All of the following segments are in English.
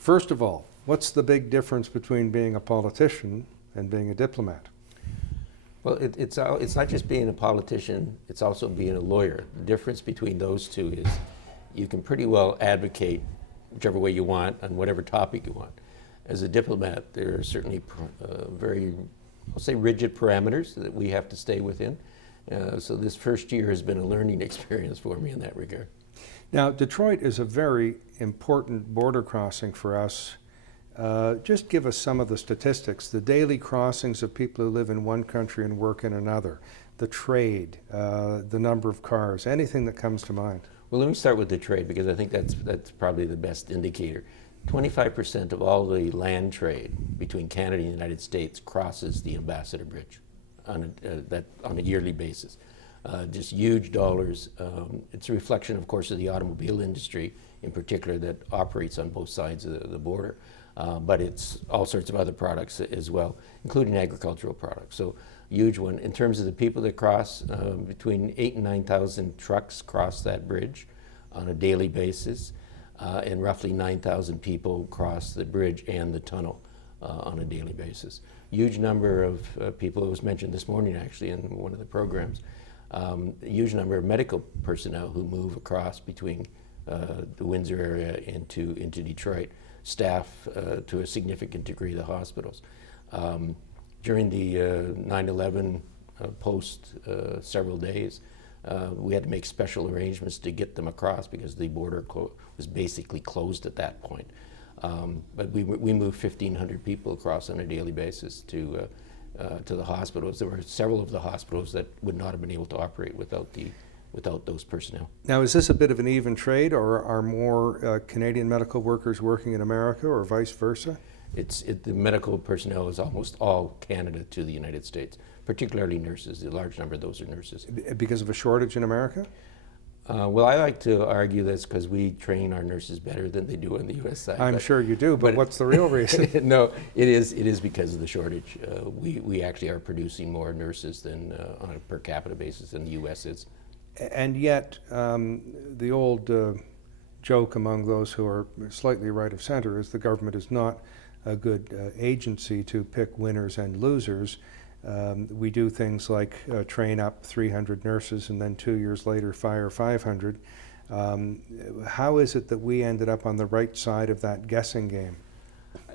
First of all, what's the big difference between being a politician and being a diplomat? Well, it's not just being a politician, it's also being a lawyer. The difference between those two is you can pretty well advocate whichever way you want on whatever topic you want. As a diplomat, there are certainly very, I'll say, rigid parameters that we have to stay within. So this first year has been a learning experience for me in that regard. Now, Detroit is a very important border crossing for us. Just give us some of the statistics, the daily crossings of people who live in one country and work in another, the trade, the number of cars, anything that comes to mind. Well, let me start with the trade, because I think that's probably the best indicator. 25% of all the land trade between Canada and the United States crosses the Ambassador Bridge on a yearly basis. Just huge dollars. It's a reflection, of course, of the automobile industry in particular that operates on both sides of the border. But it's all sorts of other products as well, including agricultural products. So huge one. In terms of the people that cross, between 8,000 and 9,000 trucks cross that bridge on a daily basis, and roughly 9,000 people cross the bridge and the tunnel on a daily basis. Huge number of people, it was mentioned this morning actually in one of the programs, a huge number of medical personnel who move across between the Windsor area into Detroit, staff to a significant degree the hospitals. During the 9/11 post several days, we had to make special arrangements to get them across because the border was basically closed at that point. But we moved 1,500 people across on a daily basis to the hospitals. There were several of the hospitals that would not have been able to operate without those personnel. Now, is this a bit of an even trade, or are more Canadian medical workers working in America, or vice versa? The medical personnel is almost all Canada to the United States, particularly nurses. A large number of those are nurses. Because of a shortage in America? Well, I like to argue that's because we train our nurses better than they do on the U.S. side. I'm sure you do, but what's the real reason? No, it is because of the shortage. We actually are producing more nurses than on a per capita basis than the U.S. is. And yet, the old joke among those who are slightly right of center is the government is not a good agency to pick winners and losers. We do things like train up 300 nurses and then 2 years later fire 500. How is it that we ended up on the right side of that guessing game?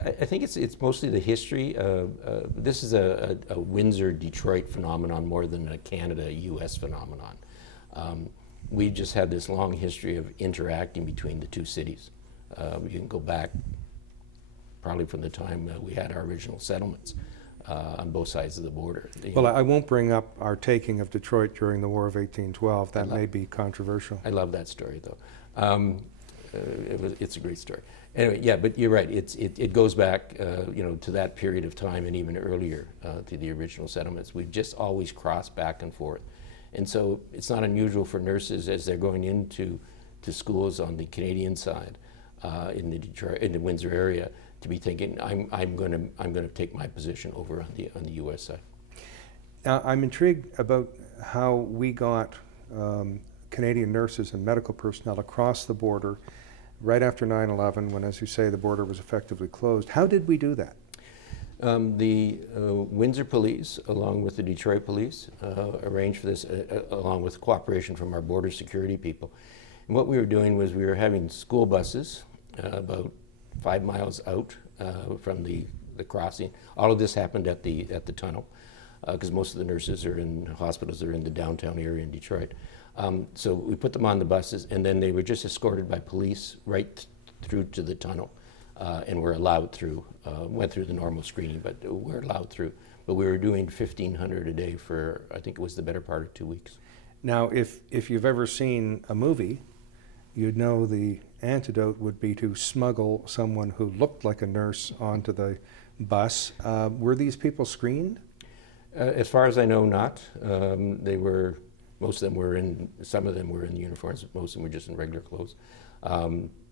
I think it's mostly the history. This is a Windsor-Detroit phenomenon more than a Canada-U.S. phenomenon. We just had this long history of interacting between the two cities. You can go back probably from the time we had our original settlements on both sides of the border. Well, I won't bring up our taking of Detroit during the War of 1812. That may be controversial. I love that story, though. It's a great story. Anyway, yeah, but you're right. It goes back, to that period of time and even earlier to the original settlements. We've just always crossed back and forth. And so it's not unusual for nurses as they're going into schools on the Canadian side in the Windsor area to be thinking, I'm going to take my position over on the U.S. side. Now, I'm intrigued about how we got Canadian nurses and medical personnel across the border right after 9/11, when, as you say, the border was effectively closed. How did we do that? The Windsor Police, along with the Detroit Police, arranged for this, along with cooperation from our border security people. And what we were doing was we were having school buses about 5 miles out from the crossing. All of this happened at the tunnel, because most of the nurses are in hospitals that are in the downtown area in Detroit. So we put them on the buses, and then they were just escorted by police right through to the tunnel. And were allowed through, went through the normal screening, but were allowed through. But we were doing 1,500 a day for, I think it was the better part of 2 weeks. Now, if you've ever seen a movie, you'd know the antidote would be to smuggle someone who looked like a nurse onto the bus. Were these people screened? As far as I know, not. Most of them were some of them were in uniforms, most of them were just in regular clothes.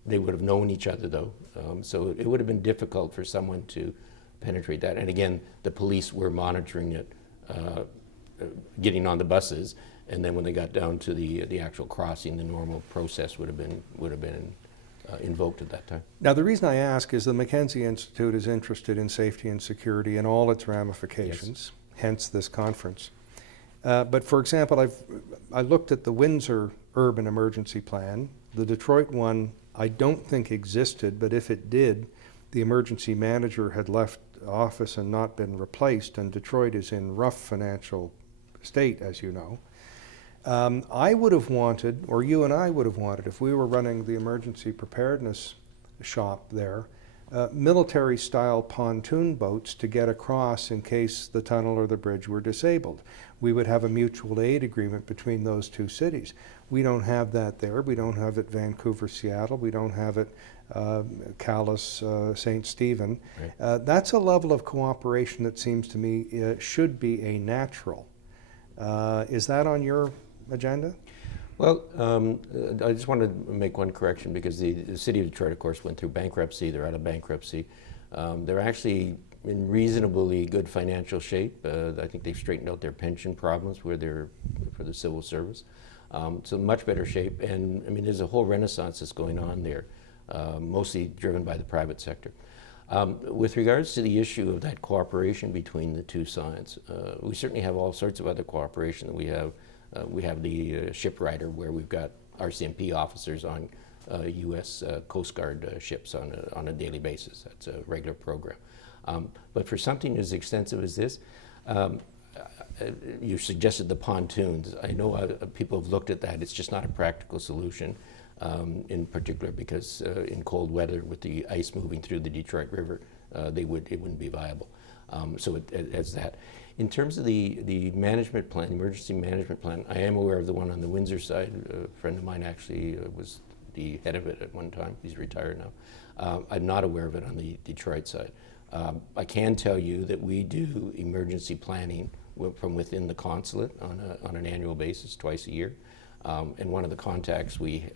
They would have known each other, though, so it would have been difficult for someone to penetrate that. And again, the police were monitoring it, getting on the buses, and then when they got down to the actual crossing, the normal process would have been invoked at that time. Now, the reason I ask is the Mackenzie Institute is interested in safety and security and all its ramifications, hence this conference. But for example, I looked at the Windsor Urban Emergency Plan. The Detroit one I don't think existed, but if it did, the emergency manager had left office and not been replaced, and Detroit is in rough financial state, as you know. I would have wanted, or you and I would have wanted, if we were running the emergency preparedness shop there, military-style pontoon boats to get across in case the tunnel or the bridge were disabled. We would have a mutual aid agreement between those two cities. We don't have that there. We don't have it Vancouver, Seattle. We don't have it Calais, St. Stephen. Right. That's a level of cooperation that seems to me should be a natural. Is that on your agenda? Well, I just want to make one correction because the city of Detroit, of course, went through bankruptcy. They're out of bankruptcy. They're actually in reasonably good financial shape. I think they've straightened out their pension problems where they're for the civil service. So much better shape. And I mean, there's a whole renaissance that's going on there, mostly driven by the private sector. With regards to the issue of that cooperation between the two sides, we certainly have all sorts of other cooperation that we have. We have the shipwriter where we've got RCMP officers on U.S. Coast Guard ships on a daily basis. That's a regular program. But for something as extensive as this, you suggested the pontoons. I know people have looked at that. It's just not a practical solution, in particular because in cold weather with the ice moving through the Detroit River, it wouldn't be viable. So it's that. In terms of the management plan, emergency management plan, I am aware of the one on the Windsor side. A friend of mine actually was the head of it at one time. He's retired now. I'm not aware of it on the Detroit side. I can tell you that we do emergency planning from within the consulate on an annual basis, twice a year. And one of the contacts we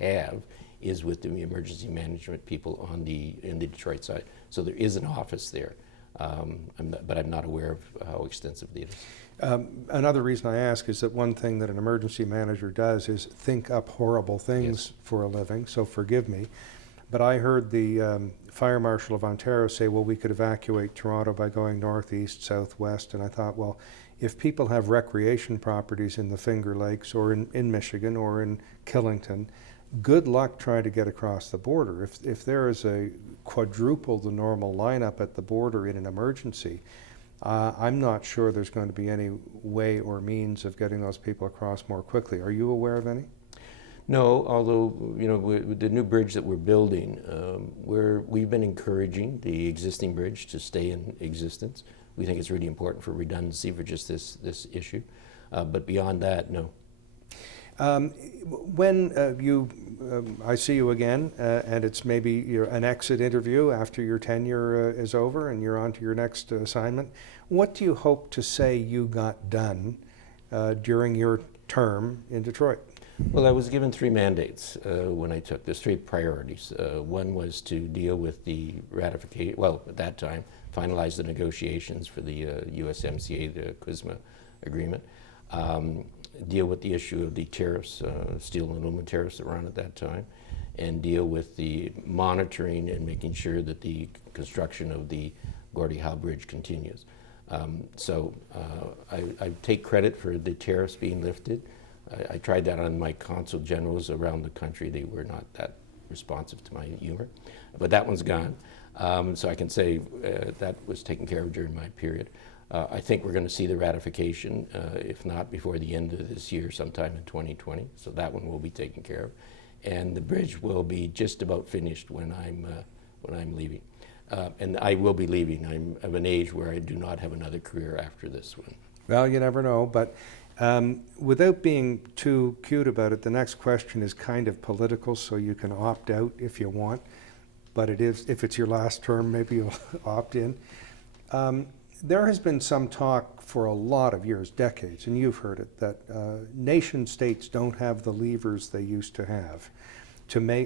have is with the emergency management people in the Detroit side. So there is an office there. But I'm not aware of how extensive it is. Another reason I ask is that one thing that an emergency manager does is think up horrible things for a living, so forgive me. But I heard the Fire Marshal of Ontario say, well, we could evacuate Toronto by going northeast, southwest, and I thought, well, if people have recreation properties in the Finger Lakes or in Michigan or in Killington, good luck trying to get across the border. If there is a quadruple the normal lineup at the border in an emergency, I'm not sure there's going to be any way or means of getting those people across more quickly. Are you aware of any? No, although with the new bridge that we're building, we've been encouraging the existing bridge to stay in existence. We think it's really important for redundancy for just this issue. But beyond that, no. When I see you again, and it's maybe an exit interview after your tenure is over and you're on to your next assignment, what do you hope to say you got done during your term in Detroit? Well, I was given 3 mandates when I took this, 3 priorities. One was to deal with the ratification, well, at that time, finalize the negotiations for the USMCA, the CUSMA agreement. Deal with the issue of the tariffs, steel and aluminum tariffs that were on at that time, and deal with the monitoring and making sure that the construction of the Gordie Howe Bridge continues. So I take credit for the tariffs being lifted. I tried that on my consul generals around the country. They were not that responsive to my humor, but that one's gone. So I can say that was taken care of during my period. I think we're going to see the ratification, if not before the end of this year, sometime in 2020. So that one will be taken care of, and the bridge will be just about finished when I'm leaving. And I will be leaving. I'm of an age where I do not have another career after this one. Well, you never know, but without being too cute about it, the next question is kind of political, so you can opt out if you want. But it is, if it's your last term, maybe you'll opt in. There has been some talk for a lot of years, decades, and you've heard it, that nation states don't have the levers they used to have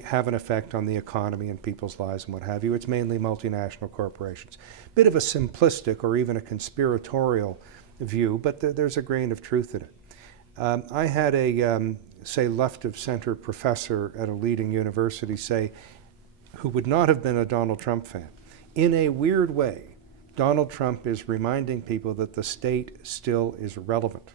have an effect on the economy and people's lives and what have you. It's mainly multinational corporations. Bit of a simplistic or even a conspiratorial view, but there's a grain of truth in it. I had a say, left of center professor at a leading university say, who would not have been a Donald Trump fan. In a weird way, Donald Trump is reminding people that the state still is relevant.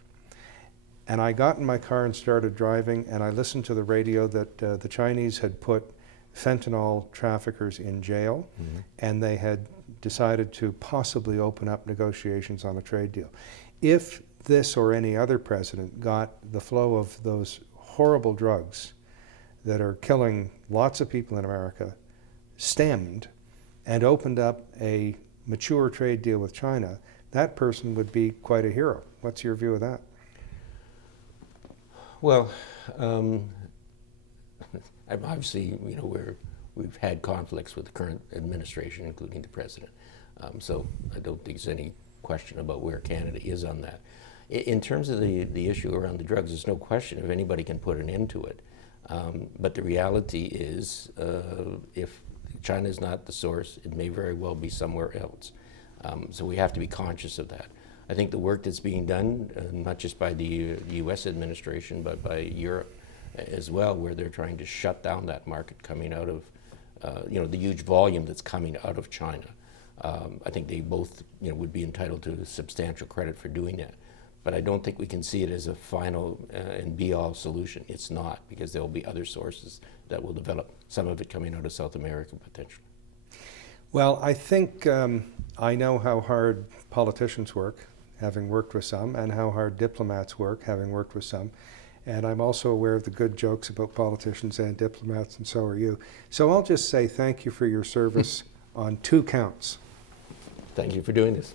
And I got in my car and started driving, and I listened to the radio that the Chinese had put fentanyl traffickers in jail, and they had decided to possibly open up negotiations on a trade deal. If this or any other president got the flow of those horrible drugs that are killing lots of people in America stemmed and opened up a mature trade deal with China, that person would be quite a hero. What's your view of that? Well, obviously, we've had conflicts with the current administration, including the president. So I don't think there's any question about where Canada is on that. In terms of the issue around the drugs, there's no question if anybody can put an end to it. But the reality is, if China is not the source, it may very well be somewhere else. So we have to be conscious of that. I think the work that's being done, not just by the U.S. administration, but by Europe as well, where they're trying to shut down that market coming out of, the huge volume that's coming out of China. I think they both, would be entitled to substantial credit for doing that. But I don't think we can see it as a final and be-all solution. It's not, because there will be other sources that will develop, some of it coming out of South America potentially. Well, I think I know how hard politicians work, having worked with some, and how hard diplomats work, having worked with some. And I'm also aware of the good jokes about politicians and diplomats, and so are you. So I'll just say thank you for your service on 2 counts. Thank you for doing this.